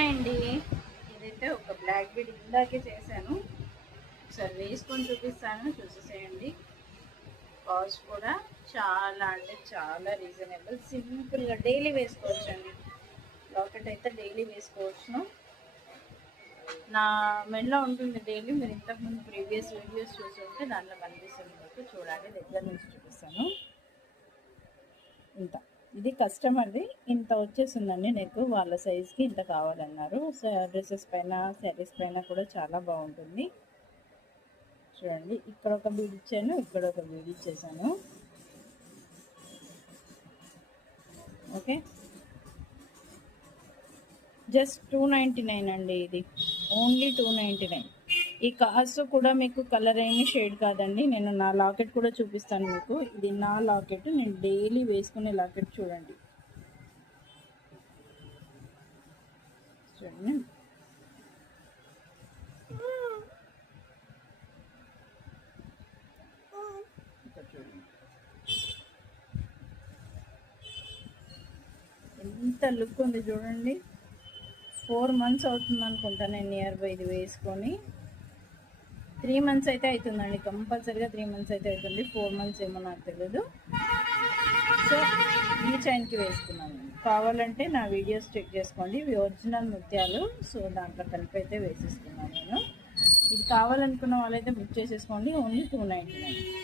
Hi అండి. ఇదైతే ఒక బ్లాక్ బీడ్ ఇందాకే చేశాను. ఒకసారి వేసుకొని చూపిస్తాను, చూసేసేయండి. కాస్ట్ కూడా చాలా అంటే చాలా రీజనబుల్, సింపుల్గా డైలీ వేసుకోవచ్చండి. లాకెట్ అయితే డైలీ వేసుకోవచ్చును. నా మెడలో ఉంటుంది డైలీ. మీరు ఇంతకుముందు ప్రీవియస్ వీడియోస్ చూసి ఉంటే దాంట్లో కనిపిస్తుంది మీకు. చూడండి, దగ్గర నుంచి చూపిస్తాను. ఇంత ఇది కస్టమర్ది, ఇంత వచ్చేసిందండి నెక్. వాళ్ళ సైజ్కి ఇంత కావాలన్నారు. డ్రెస్సెస్ పైన, శారీస్ పైన కూడా చాలా బాగుంటుంది. చూడండి, ఇక్కడ ఒక బీడ్ ఇచ్చాను, ఇక్కడ ఒక బీడ్ ఇచ్చేసాను. ఓకే, జస్ట్ 299 అండి. ఇది ఓన్లీ 299. ఈ కాస్ట్ కూడా మీకు కలర్ ఏమి షేడ్ కాదండి. నేను నా లాకెట్ కూడా చూపిస్తాను మీకు. ఇది నా లాకెట్, నేను డైలీ వేసుకునే లాకెట్. చూడండి చూడండి, చూడండి ఎంత లుక్ ఉంది చూడండి. 4 months అవుతుంది అనుకుంటా నేను నియర్ బై ఇది వేసుకొని. 3 months అయితే అవుతుందండి, కంపల్సరీగా 3 months అయితే అవుతుంది. 4 months ఏమో నాకు తెలియదు. సో ఈ చైన్కి వేసుకున్నాను. కావాలంటే నా వీడియోస్ చెక్ చేసుకోండి, ఇవి ఒరిజినల్ ముత్యాలు. సో దాంట్లో కలిపి అయితే వేసేసుకున్నాను నేను. ఇది కావాలనుకున్న వాళ్ళైతే బుక్ చేసేసుకోండి. ఓన్లీ 299.